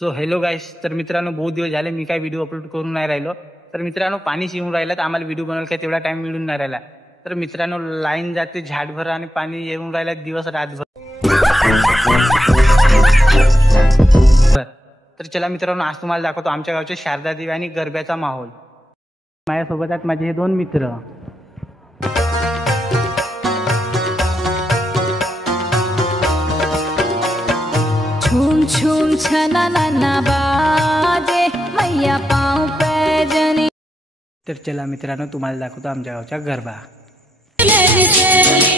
So hello गाईस, तर मित्रांनो बहुत दिवस झाले मी काय व्हिडिओ अपलोड करून नाही राहिलो. तर मित्रांनो पाणी येऊन राहिलं तर आम्हाला व्हिडिओ बनवायला काय तेवढा टाइम मिळून नाही राहिला. तर मित्रांनो लाईन जाते झाडभर आणि पाणी येऊन राहिला दिवस रातभर. तर चला मित्रांनो, आज तुम्हाला दाखवतो आमच्या गावच्या शारदा देवी आणि गरब्याचा माहोल. माझ्यासोबत आहेत माझे हे दोन मित्र. झूम झूम छना ना बाजे मैया पाँव पैजनी. तर चला मित्रांनो, तुम्हाला दाखवतो आमच्या गावच्या गरबा. हीच ले